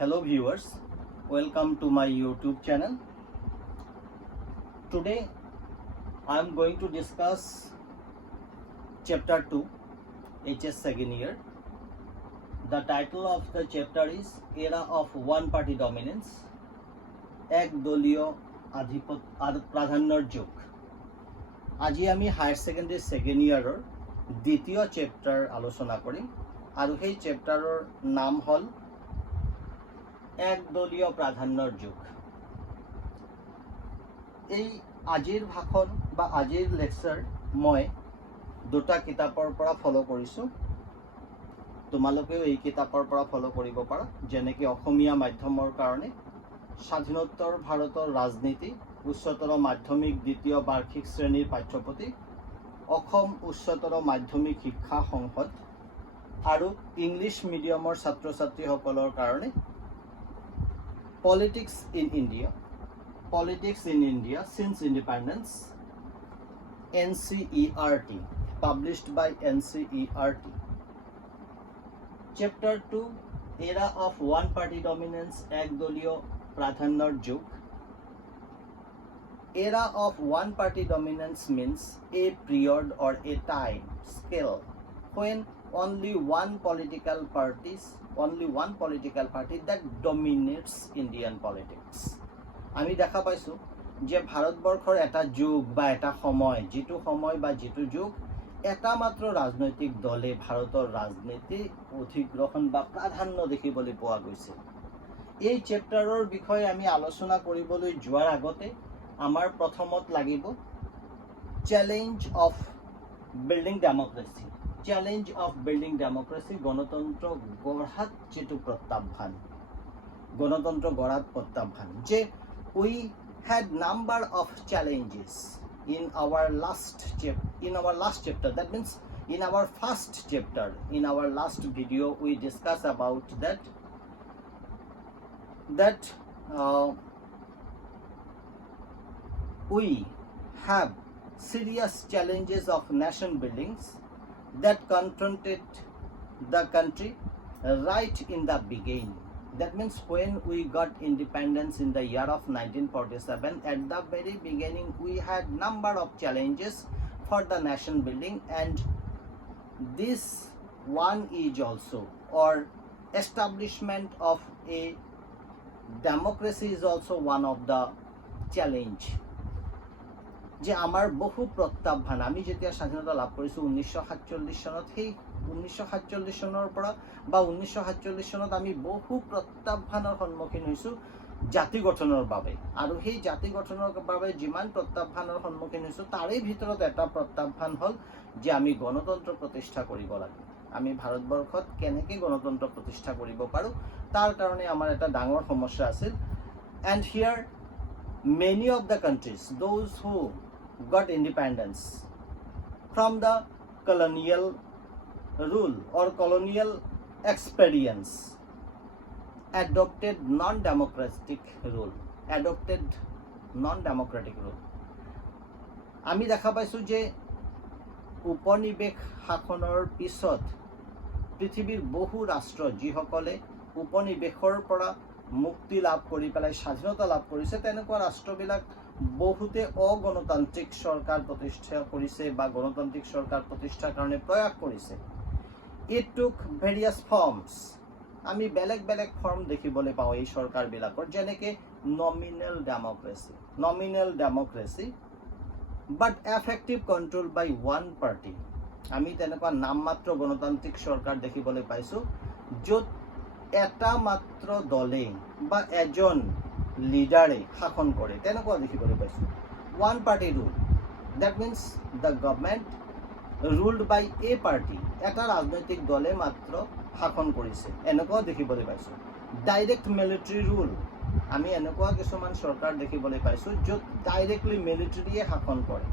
Hello viewers, welcome to my YouTube channel. Today I am going to discuss chapter 2 HS second year. The title of the chapter is Era of One Party Dominance, এক দলীয় প্ৰাধান্যৰ যুগ। আজি আমি higher secondary second ইয়াৰৰ দ্বিতীয় chapter আলোচনা কৰিম আৰু সেই চেপ্টাৰৰ নাম হ'ল এক দলীয় প্ৰাধান্যৰ যুগ। এই আজিৰ ভাষণ বা আজিৰ লেকচাৰ মই দুটা কিতাপৰ পৰা ফলো কৰিছোঁ। তোমালোকেও এই কিতাপৰ পৰা ফলো কৰিব পাৰা, যেনেকৈ অসমীয়া মাধ্যমৰ কাৰণে স্বাধীনোত্তৰ ভাৰতৰ ৰাজনীতি উচ্চতৰ মাধ্যমিক দ্বিতীয় বাৰ্ষিক শ্ৰেণীৰ পাঠ্যপুথি, অসম উচ্চতৰ মাধ্যমিক শিক্ষা সংসদ আৰু ইংলিছ মিডিয়ামৰ ছাত্ৰ ছাত্ৰীসকলৰ কাৰণে Politics in India since independence, NCERT, published by NCERT. Chapter 2, Era of One Party Dominance, এক দলীয় প্ৰাধান্যৰ যুগ. Era of one party dominance means a period or a time scale when only one political party that dominates Indian politics. আমি দেখা পাইছো যে ভাৰতবৰ্ষৰ এটা যুগ বা এটা সময়, যিটো সময় বা যিটো যুগ এটা মাত্ৰ ৰাজনৈতিক দলে ভাৰতৰ ৰাজনীতি অধিগ্ৰহণ বা প্ৰাধান্য দেখিবলৈ পোৱা গৈছে। এই চেপ্টাৰৰ বিষয়ে আমি আলোচনা কৰিবলৈ যোৱাৰ আগতে আমাৰ প্ৰথমত লাগিব challenge of building democracy. Challenge of building democracy, গণতন্ত্র গড়াত যেটো প্রত্যাহ্বান, গণতন্ত্র গড়াত প্রত্যাহ্বান, যে we had number of challenges in our last chapter. That means in our first chapter, in our last video, we discuss about that we have serious challenges of nation buildings that confronted the country right in the beginning. That means when we got independence in the year of 1947, at the very beginning we had number of challenges for the nation building, and this one is also, or establishment of a democracy is also one of the challenge. যে আমাৰ বহু প্ৰত্যাহ্বান, আমি যেতিয়া স্বাধীনতা লাভ কৰিছোঁ 1947 চনত, সেই 1947 চনৰ পৰা বা 1947 চনত আমি বহু প্ৰত্যাহ্বানৰ সন্মুখীন হৈছোঁ জাতি গঠনৰ বাবে। আৰু সেই জাতি গঠনৰ বাবে যিমান প্ৰত্যাহ্বানৰ সন্মুখীন হৈছোঁ তাৰে ভিতৰত এটা প্ৰত্যাহ্বান হ'ল যে আমি গণতন্ত্ৰ প্ৰতিষ্ঠা কৰিব লাগে। আমি ভাৰতবৰ্ষত কেনেকৈ গণতন্ত্ৰ প্ৰতিষ্ঠা কৰিব পাৰোঁ তাৰ কাৰণে আমাৰ এটা ডাঙৰ সমস্যা আছিল। And here many of the countries, those who got independence from the colonial rule or colonial experience, adopted non-democratic rule. আমি দেখা পাইছো যে উপনিবেশ শাসনৰ পিছত পৃথিৱীৰ বহু ৰাষ্ট্ৰ যিসকলে উপনিবেশৰ পৰা মুক্তি লাভ কৰি পেলাই স্বাধীনতা লাভ কৰিছে, তেনেকুৱা ৰাষ্ট্ৰবিলাক বহুতে অগণতান্ত্ৰিক চৰকাৰ প্ৰতিষ্ঠা কৰিছে বা গণতান্ত্ৰিক চৰকাৰ প্ৰতিষ্ঠাৰ কাৰণে প্ৰয়াস কৰিছে। It took various forms. আমি বেলেগ বেলেগ ফৰ্ম দেখিবলৈ পাওঁ এই চৰকাৰবিলাকৰ, যেনেকৈ নমিনেল ডেমোক্ৰেসি বাট effective control buy one party. আমি তেনেকুৱা নামমাত্ৰ গণতান্ত্ৰিক চৰকাৰ দেখিবলৈ পাইছোঁ য'ত এটা মাত্ৰ দলে বা এজন লিডাৰে শাসন কৰে, তেনেকুৱা দেখিবলৈ পাইছোঁ। One party rule, that means the government ruled by a party, এটা ৰাজনৈতিক দলে মাত্ৰ শাসন কৰিছে, এনেকুৱাও দেখিবলৈ পাইছোঁ। ডাইৰেক্ট মিলিটাৰী ৰুল, আমি এনেকুৱা কিছুমান চৰকাৰ দেখিবলৈ পাইছোঁ য'ত ডাইৰেক্টলি মিলিটাৰীয়ে শাসন কৰে।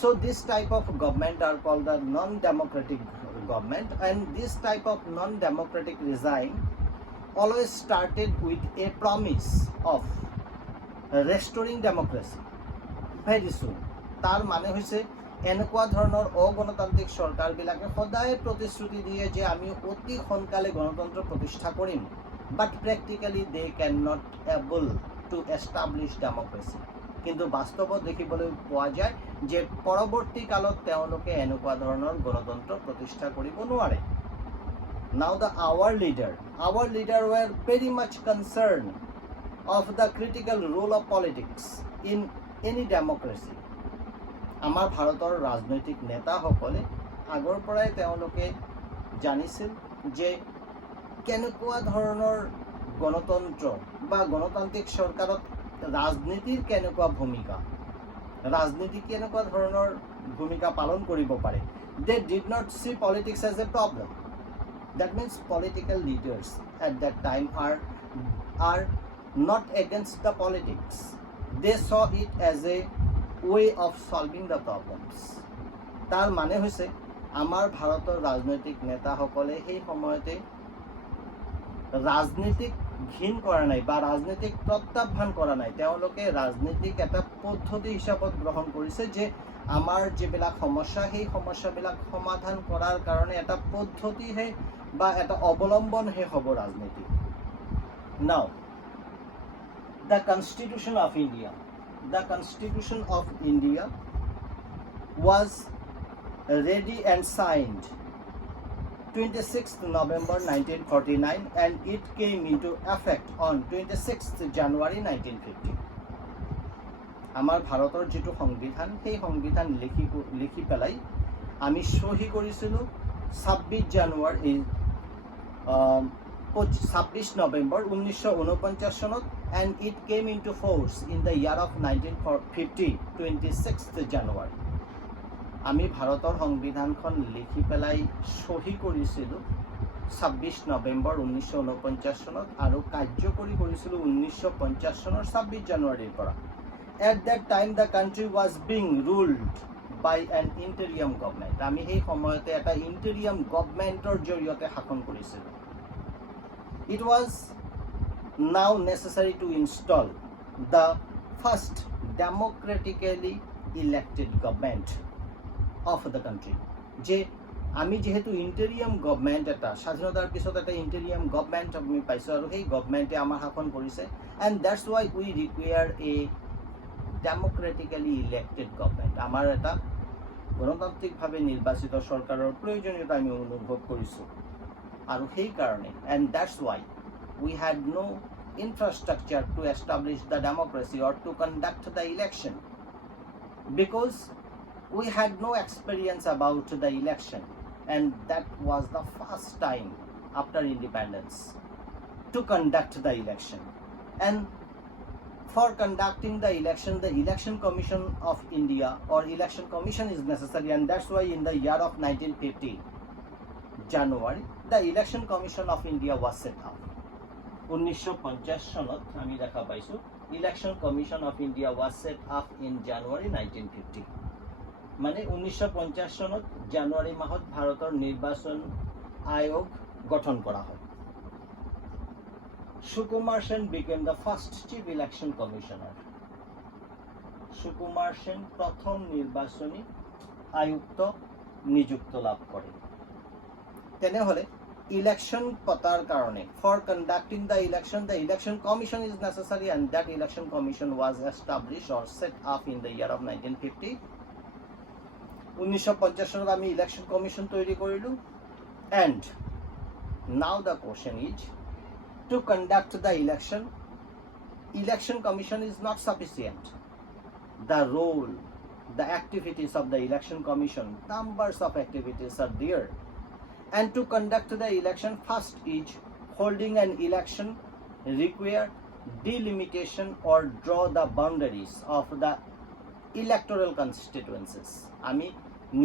So this type of government are called the non-democratic government, and this type of non-democratic regime always started with a promise of restoring democracy very soon. তার মানে হৈছে এনেকুৱা ধৰণৰ অগণতান্ত্ৰিক চৰকাৰবিলাকে সদায় প্ৰতিশ্ৰুতি দিয়ে যে আমি অতি সোনকালে গণতন্ত্ৰ প্ৰতিষ্ঠা কৰিম, but practically they cannot able to establish democracy. কিন্তু বাস্তৱত দেখিবলৈ পোৱা যায় যে পৰৱৰ্তী কালত তেওঁলোকে এনেকুৱা ধৰণৰ গণতন্ত্ৰ প্ৰতিষ্ঠা কৰিব নোৱাৰে. Now our leader were very much concerned of the critical role of politics in any democracy. আমাৰ ভাৰতৰ ৰাজনৈতিক নেতাসকলে আগৰ পৰাই তেওঁলোকে জানিছিল যে কেনেকুৱা ধৰণৰ গণতন্ত্ৰ বা গণতান্ত্ৰিক চৰকাৰত ৰাজনীতিৰ কেনেকুৱা ভূমিকা, ৰাজনীতি কেনেকুৱা ধৰণৰ ভূমিকা পালন কৰিব পাৰে. They did not see politics as a problem. That means political leaders at that time are not against the politics. They saw it as a way of solving the problems. তাৰ মানে হৈছে আমাৰ ভাৰতৰ ৰাজনৈতিক নেতাসকলে সেই সময়তে ৰাজনীতিক ঘিণ কৰা নাই বা ৰাজনীতিক প্ৰত্যাহ্বান কৰা নাই. তেওঁলোকে ৰাজনীতিক এটা পদ্ধতি হিচাপত গ্ৰহণ কৰিছে যে আমাৰ যিবিলাক সমস্যা সেই সমস্যাবিলাক সমাধান কৰাৰ কাৰণে এটা পদ্ধতিহে বা এটা অৱলম্বনহে হ'ব ৰাজনীতি. Now, the Constitution of India was ready and signed 26th November 1949 and it came into effect on 26th January 1950. আমাৰ ভাৰতৰ যিটো সংবিধান সেই সংবিধান লিখি পেলাই আমি সহি কৰিছিলোঁ 26 November 1949 চনত and it came into force in the year of 1950 26th January. আমি ভাৰতৰ সংবিধানখন লিখি পেলাই সহি কৰিছিলোঁ 26 নৱেম্বৰ 1949 চনত আৰু কাৰ্যকৰী কৰিছিলোঁ 1950 চনৰ 26 জানুৱাৰীৰ পৰা. At that time the country was being ruled by an interim government. আমি সেই সময়তে এটা interim governmentor জৰিয়তে শাসন কৰিছিলোঁ. It was now necessary to install the first democratically elected government of the country. যে আমি যেহেতু ইন্টেরিয়াম গভর্নমেন্ট এটা স্বাধীনতাৰ পিছত এটা ইন্টেৰিয়াম গভৰ্নমেন্ট আমি পাইছোঁ আৰু সেই গভৰ্নমেন্টে আমাৰ শাসন কৰিছে and that's why we require a democratically elected government. আমাৰ এটা গণতান্ত্ৰিকভাৱে নিৰ্বাচিত চৰকাৰৰ প্ৰয়োজনীয়তা আমি অনুভৱ কৰিছোঁ আৰু সেই কাৰণে and that's why we had no infrastructure to establish the democracy or to conduct the election because we had no experience about the election and that was the first time after independence to conduct the election. And for conducting the election commission of India or election commission is necessary and that's why in the year of 1950 January the election commission of India was set up. 1950 চনত আমি দেখা পাইছোঁ election commission of India was set up in January 1950. মানে 1950 চনত জানুৱাৰী মাহত ভাৰতৰ নিৰ্বাচন আয়োগ গঠন কৰা হয়. Sukumar Sen became the first chief election commissioner. Sukumar Sen প্ৰথম নিৰ্বাচনী আয়ুক্ত নিযুক্ত লাভ কৰে. তেনেহলে ইলেকশন পতাৰ কাৰণে for conducting the election commission is necessary and that election commission was established or set up in the year of 1950. 1950 চনত আমি ইলেকশন কমিশন তৈরি কৰিলোঁ and now the question is to conduct the election commission is not sufficient. The role, the activities of the election commission, numbers of activities are there and to conduct the election first is holding an election require delimitation or draw the boundaries of the electoral constituencies. আমি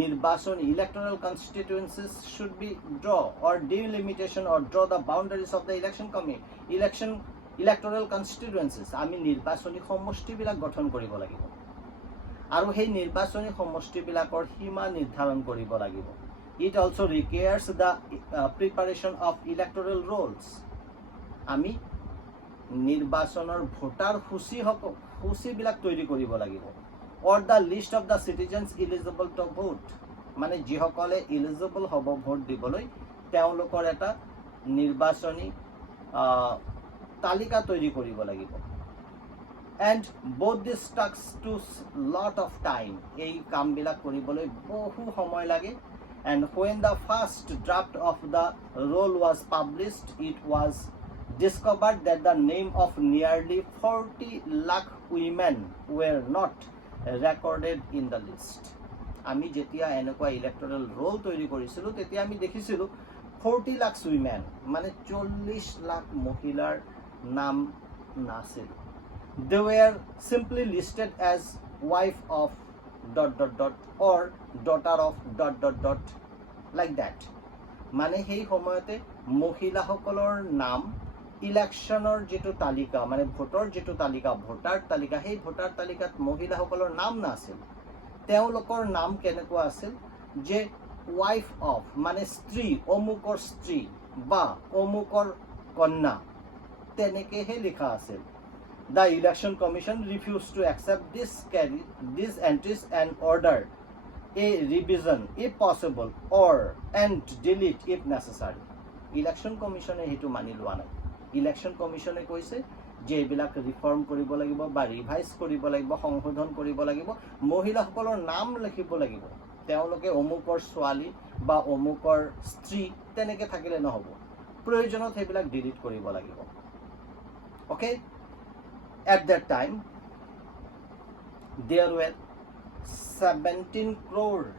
নির্বাচন electoral constituencies should be draw or delimitation or draw the boundaries of the electoral constituencies. আমি নির্বাচনী সমষ্টিবিলাক গঠন কৰিব লাগিব আৰু সেই নিৰ্বাচনী সমষ্টিবিলাকৰ সীমা নিৰ্ধাৰণ কৰিব লাগিব. It also requires the preparation of electoral rolls. আমি নিৰ্বাচনৰ ভোটাৰ সূচীবিলাক তৈৰি কৰিব লাগিব or the list of the citizens eligible to vote. মানে যিসকলে eligible হ'ব ভোট দিবলৈ তেওঁলোকৰ এটা নিৰ্বাচনী তালিকা তৈৰি কৰিব লাগিব and both this takes to lot of time এই কামবিলাক কৰিবলৈ বহু সময় লাগে and when the first draft of the roll was published it was discovered that the name of nearly 40 lakh women were not recorded in the list আমি যেতিয়া এনেকুৱা electoral roll তৈৰি কৰিছিলো তেতিয়া আমি দেখিছিলো 40 লাখ উইমেন মানে 40 লাখ মহিলাৰ নাম নাছিল they were simply listed as wife of ... or daughter of ... like that মানে সেই সময়তে মহিলাসকলৰ নাম ইলেকশনৰ যেটো তালিকা মানে ভোটৰ যেটো তালিকা ভোটাৰ তালিকা সেই ভোটাৰ তালিকাত মহিলাসকলৰ নাম নাছিল তেওঁলোকৰ নাম কেনেকুৱা আছিল যে ওয়াইফ অফ মানে স্ত্ৰী অমুকৰ স্ত্ৰী বা অমুকৰ কন্যা তেনেকেহে লিখা আছিল The Election Commission refused to accept these entries and ordered a revision if possible or and delete if necessary. Election Commission hetu mani loa nai. Election Commission koise je ebilak reform koribo lagibo ba revise koribo lagibo সংশোধন koribo lagibo mohila hokolor naam likhibo lagibo তেওঁলোকে অমুকৰ ছোৱালী বা অমুকৰ স্ত্ৰী তেনেকে থাকিলে নহব প্ৰয়োজনত হেবিলাক ডিলিট কৰিব লাগিব okay at that time there were 17 crore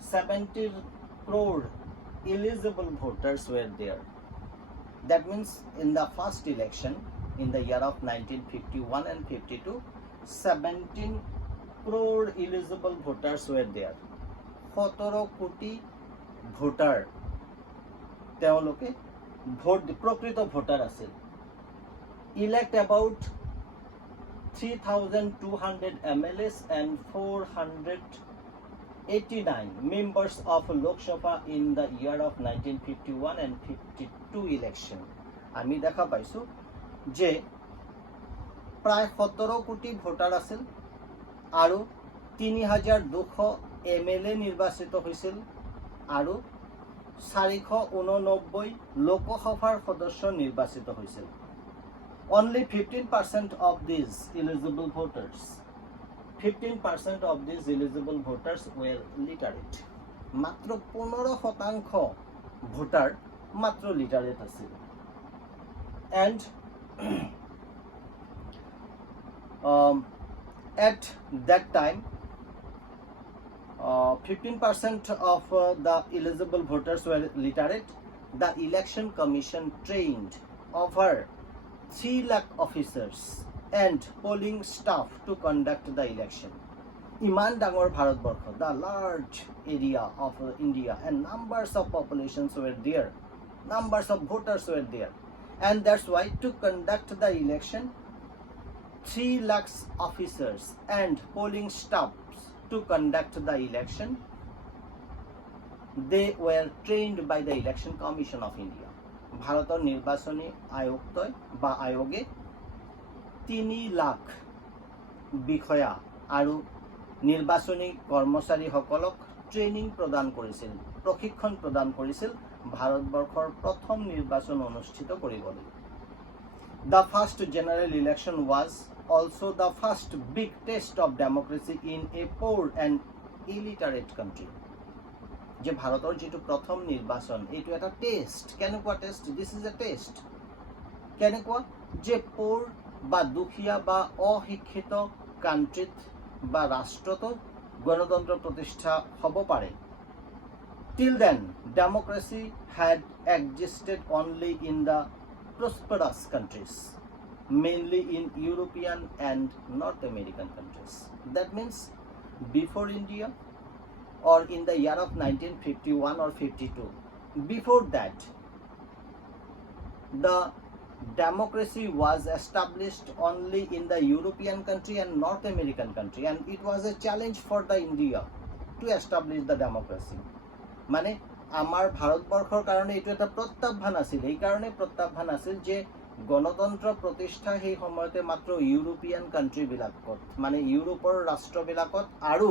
17 crore eligible voters were there that means in the first election in the year of 1951 and 52 17 crore eligible voters were there 17 কোটি ভোটাৰ তেওঁলোকে ভোট প্ৰকৃত voter আছিল elect about 3,200 MLAs and 489 members of Lok Sabha in the year of 1951 and 52 election আমি দেখা পাইছো যে প্ৰায় 17 কোটি ভোটাৰ আছিল আৰু 3200 MLA নিৰ্বাচিত হৈছিল আৰু 489 লোকসভাৰ সদস্য নিৰ্বাচিত হৈছিল Only 15% of these eligible voters, 15% of these eligible voters were literate. মাত্র 15% ভোটার মাত্র লিটারেট আছিল and at that time 15% of the eligible voters were literate. The Election Commission trained over 3 lakh officers and polling staff to conduct the election. Iman dangor Bharatborkh, the large area of India and numbers of populations were there, numbers of voters were there, and that's why to conduct the election 3 lakhs officers and polling staffs to conduct the election they were trained by the Election Commission of India. ভাৰতৰ নিৰ্বাচনী আয়োগই বা আয়োগে 3 লাখ বিষয়া আৰু নিৰ্বাচনী কৰ্মচাৰীসকলক training প্ৰদান কৰিছিল প্ৰশিক্ষণ প্ৰদান কৰিছিল ভাৰতবৰ্ষৰ প্ৰথম নিৰ্বাচন অনুষ্ঠিত কৰিবলৈ The first general election was also the first big test of democracy in a poor and illiterate country. যে ভাৰতৰ যেটো প্ৰথম নিৰ্বাচন এটো এটা টেষ্ট কেনেকুৱা test this is a test কেনেকুৱা যে পোৰ বা দুখিয়া বা অশিক্ষিত কান্ট্ৰিত বা ৰাষ্ট্ৰত গণতন্ত্ৰ প্ৰতিষ্ঠা হ'ব পাৰে till then democracy had existed only in the prosperous countries mainly in European and North American countries that means before India or in the year of 1951 or 52 before that the democracy was established only in the European country and North American country and it was a challenge for the India to establish the democracy মানে আমাৰ ভাৰতবৰ্ষৰ কাৰণে এটো এটা প্ৰত্যাহ্বান আছিল এই কাৰণে প্ৰত্যাহ্বান আছিল যে গণতন্ত্ৰ প্ৰতিষ্ঠা সেই সময়তে মাত্ৰ ইউৰোপিয়ান কান্ট্ৰি বিলাকত মানে ইউৰোপৰ ৰাষ্ট্ৰবিলাকত আৰু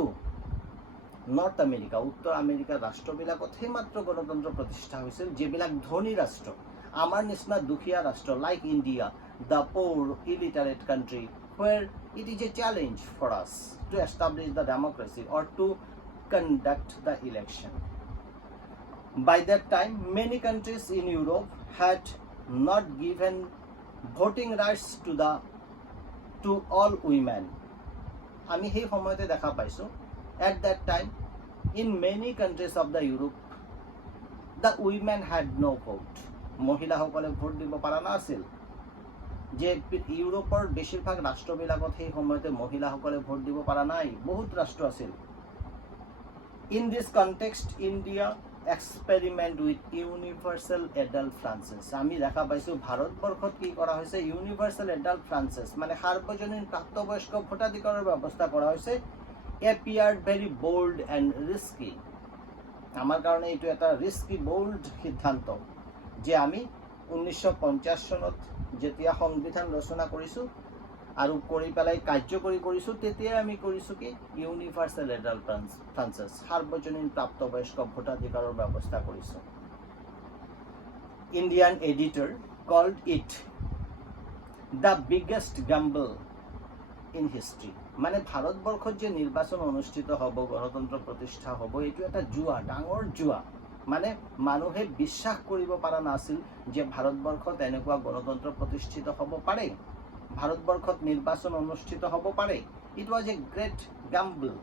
নৰ্থ আমেৰিকা উত্তৰ আমেৰিকাৰ ৰাষ্ট্ৰবিলাকত হে মাত্ৰ গণতন্ত্ৰ প্ৰতিষ্ঠা হৈছিল যেবিলাক ধনী ৰাষ্ট্ৰ Amar nisna dukhiya rashtra like India, the poor illiterate country, where it is a challenge for us to establish the democracy or to conduct the election. By that time, many countries in Europe had not given voting rights to all women. আমি সেই সময়তে দেখা পাইছো at that time in many countries of the Europe the women had no vote. মহিলাসকলে vote দিব পৰা নাছিল। যে ইউৰোপৰ বেছিভাগ ৰাষ্ট্ৰবিলাকত সেই সময়তে মহিলাসকলে ভোট দিব পৰা নাই, বহুত ৰাষ্ট্ৰ আছিল। In this context, India experiment with universal adult franchise. আমি দেখা পাইছো ভাৰতবৰ্ষত কি কৰা হৈছে, universal adult franchise মানে সাৰ্বজনীন প্ৰাপ্তবয়স্ক ভোটাধিকাৰৰ ব্যৱস্থা কৰা হৈছে। appeared very bold and risky. আমাৰ কাৰণে এইটো এটা ৰিস্কি বোল্ড সিদ্ধান্ত যে আমি 1950 চনত যেতিয়া সংবিধান ৰচনা কৰিছো আৰু কৰি পেলাই কাৰ্যকৰী কৰিছো, তেতিয়া আমি কৰিছো কি ইউনিভাৰ্সেল এডাল্ট ফ্ৰাঞ্চাইজ, সাৰ্বজনীন প্ৰাপ্তবয়স্ক ভোটাধিকাৰৰ ব্যৱস্থা কৰিছো। Indian editor called it the biggest gamble in history. মানে ভাৰতবৰ্ষত যে নিৰ্বাচন অনুষ্ঠিত হ'ব, গণতন্ত্ৰ প্ৰতিষ্ঠা হ'ব, এইটো এটা জুৱা, ডাঙৰ জুৱা। মানে মানুহে বিশ্বাস কৰিব পৰা নাছিল যে ভাৰতবৰ্ষত এনেকুৱা গণতন্ত্ৰ প্ৰতিষ্ঠিত হ'ব পাৰে, ভাৰতবৰ্ষত নিৰ্বাচন অনুষ্ঠিত হ'ব পাৰে। It was a great gamble.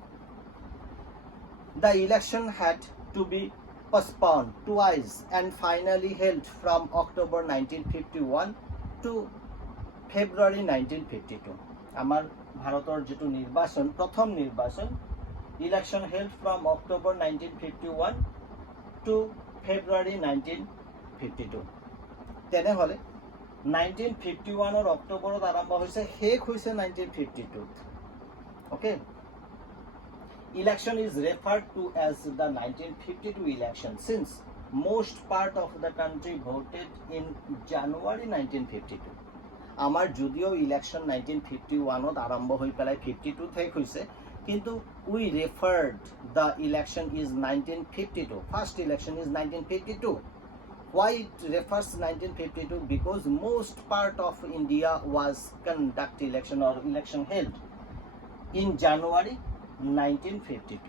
The election had to be postponed twice and finally held from October 1951 to February 1952. আমাৰ ভাৰতৰ যেটো নিৰ্বাচন, প্ৰথম নিৰ্বাচন, election held from October 1951 to February 1952. তেনেহলে 1951 অক্টোবৰত আৰম্ভ হৈছে, শেষ হৈছে 1952। Okay. Election is referred to as the 1952 election since most part of the country voted in January 1952. আমাৰ যদিও ইলেকশন 1951ত আৰম্ভ হৈ পেলাই 52 শেষ হৈছে, কিন্তু we referred the election is 1952. First election is 1952. Why it refers 1952? Because most part of India was conduct election or election held in January 1952.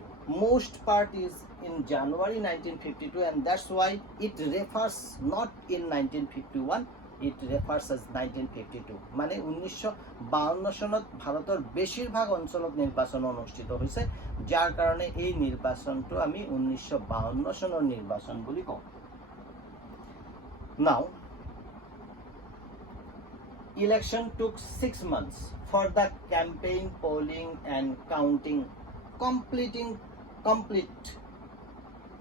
Most part is in January 1952, and that's why it refers not in 1951, it refers as 1952. মানে 1952 চনত ভাৰতৰ বেছিভাগ অঞ্চলত নিৰ্বাচন অনুষ্ঠিত হৈছে, যাৰ কাৰণে এই নিৰ্বাচনটো আমি 1952 চনৰ নিৰ্বাচন বুলি কওঁ। Now, election took 6 months for the campaign, polling and counting complete.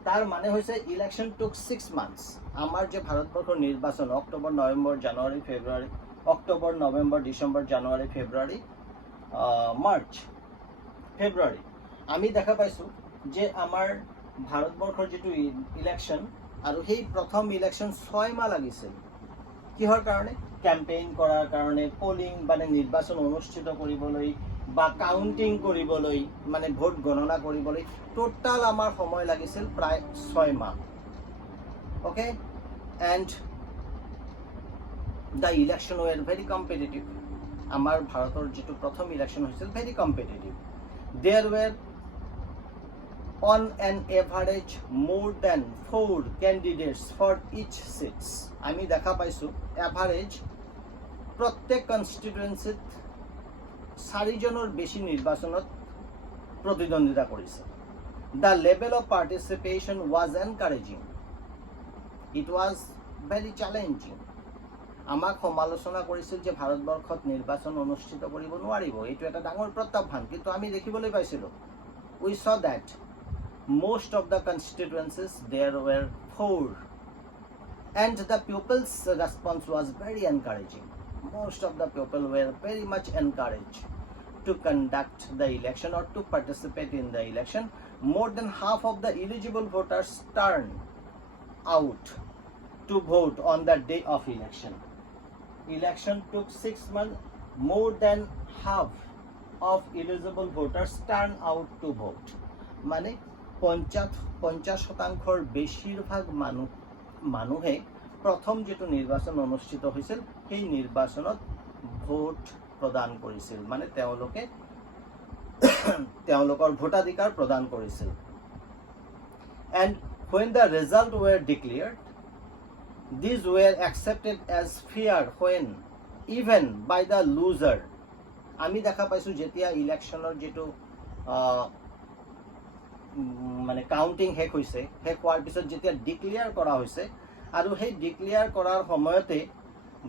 তার মানে হয়েছে ইলেকশন টুক 6 months. আমার যে ভারতবর্ষের নির্বাচন অক্টোবর, নভেম্বর, জানুয়ারি, ফেব্রুয়ারি, অক্টোবর, নভেম্বর, ডিসেম্বর, জানুয়ারি, ফেব্রুয়ারি, মার্চ, ফেব্রুয়ারি, আমি দেখা পাইছো যে আমার ভারতবর্ষের যেটো ইলেকশন আৰু সেই প্ৰথম ইলেকশন 6 মাহ লাগিছিল। কিহৰ কাৰণে? ক্যাম্পেইন কৰাৰ কাৰণে, পোলিং মানে নিৰ্বাচন অনুষ্ঠিত কৰিবলৈ বা কাউন্টিং কৰিবলৈ, মানে ভোট গণনা কৰিবলৈ, টোটাল আমাৰ সময় লাগিছিল প্ৰায় 6 মাহ। Okay, and the election were very competitive. আমাৰ ভাৰতৰ যেটো প্ৰথম ইলেকশন হৈছিল very competitive. There were on an average more than 4 candidates for each seats. আমি দেখা পাইছো এভারেজ প্রত্যেক কনস্টিটুয়েন্সিত 4 জনৰ বেছি নিৰ্বাচনত প্ৰতিদ্বন্দ্বিতা কৰিছে। The level of participation was encouraging. It was very challenging. আমাক সমালোচনা কৰিছিল যে ভাৰতবৰ্ষত নিৰ্বাচন অনুষ্ঠিত কৰিব নোৱাৰিব, এইটো এটা ডাঙৰ প্ৰত্যাহ্বান। কিন্তু আমি দেখিবলৈ পাইছিলো, we saw that most of the constituencies there were 4, and the people's response was very encouraging. Most of the people were very much encouraged to conduct the election or to participate in the election. More than half of the eligible voters turned out to vote on the day of election. Election took 6 months. More than half of eligible voters turned out to vote. মানে 50% বেশিরভাগ মানুহে প্ৰথম যেটো নিৰ্বাচন অনুষ্ঠিত হৈছিল সেই নিৰ্বাচনত ভোট প্ৰদান কৰিছিল মানে তেওঁলোকৰ ভোটাধিকাৰ প্ৰদান কৰিছিল and when the result were declared these were accepted as fair when even by the loser আমি দেখা পাইছো যেতিয়া ইলেকশনৰ যেটো মানে কাউন্টিং শেষ হৈছে শেষ হোৱাৰ পিছত যেতিয়া ডিক্লেয়াৰ কৰা হৈছে আৰু সেই ডিক্লেয়াৰ কৰাৰ সময়তে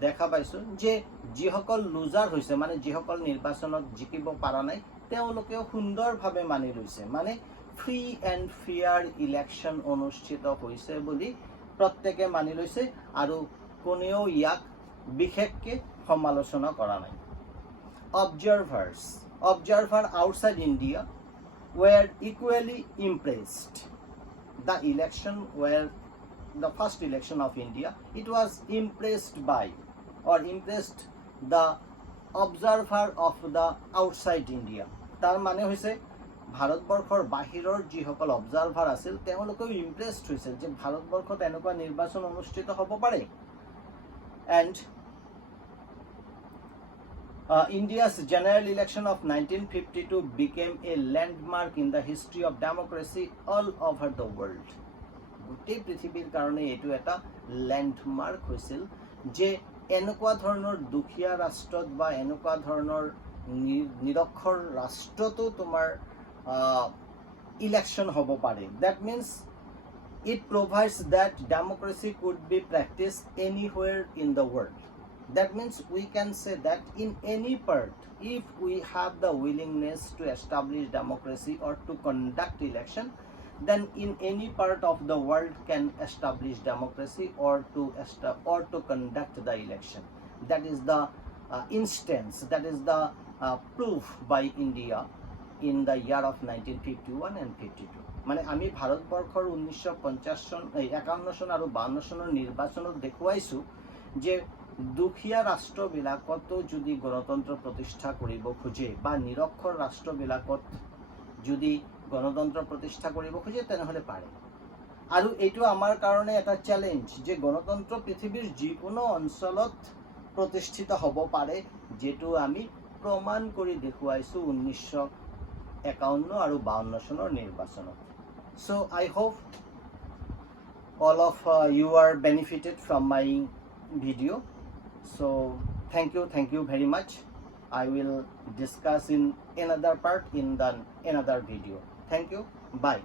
দেখা পাইছো যে যিসকল লুজাৰ হৈছে মানে যিসকল নিৰ্বাচনত জিকিব পৰা নাই তেওঁলোকেও সুন্দৰভাৱে মানি লৈছে মানে ফ্ৰী এণ্ড ফেয়াৰ ইলেকশন অনুষ্ঠিত হৈছে বুলি প্ৰত্যেকে মানি লৈছে আৰু কোনেও ইয়াক বিশেষকে সমালোচনা কৰা নাই observer outside India were equally impressed. The election were the first election of India. It was impressed the observer of the outside India. তাৰ মানে হৈছে ভাৰতবৰ্ষৰ বাহিৰৰ যিসকল অবজাৰ্ভাৰ আছিল তেওঁলোকেও ইমপ্ৰেছড হৈছিল যে ভাৰতবৰ্ষত এনেকুৱা নিৰ্বাচন অনুষ্ঠিত হ'ব পাৰে and India's general election of 1952 became a landmark in the history of democracy all over the world. গোটেই পৃথিৱীৰ কাৰণে এটো এটা ল্যান্ডমাৰ্ক হৈছিল যে এনেকুৱা ধৰণৰ দুখীয়া ৰাষ্ট্ৰত বা এনেকুৱা ধৰণৰ নিৰক্ষৰ ৰাষ্ট্ৰতো তোমাৰ ইলেকশন হ'ব পাৰে that means it provides that democracy could be practiced anywhere in the world. That means we can say that in any part, if we have the willingness to establish democracy or to conduct election, then in any part of the world can establish democracy or to conduct the election. That is the instance, that is the proof by India in the year of 1951 and 52. মানে আমি ভাৰতবৰ্ষৰ 1951 চন আৰু 52 চনৰ নিৰ্বাচনত দেখুৱাইছো যে দুখীয়া ৰাষ্ট্ৰবিলাকতো যদি গণতন্ত্ৰ প্ৰতিষ্ঠা কৰিব খোজে বা নিৰক্ষৰ ৰাষ্ট্ৰবিলাকত যদি গণতন্ত্ৰ প্ৰতিষ্ঠা কৰিব খোজে তেনেহলে পাৰে আৰু এইটো আমাৰ কাৰণে এটা চ্যালেঞ্জ যে গণতন্ত্ৰ পৃথিৱীৰ যিকোনো অঞ্চলত প্ৰতিষ্ঠিত হ'ব পাৰে যেটো আমি প্ৰমাণ কৰি দেখুৱাইছো 1951 আৰু 52 চনৰ নিৰ্বাচনত so I hope all of you are benefited from my video. So thank you very much. I will discuss in another part in the another video. Thank you. Bye.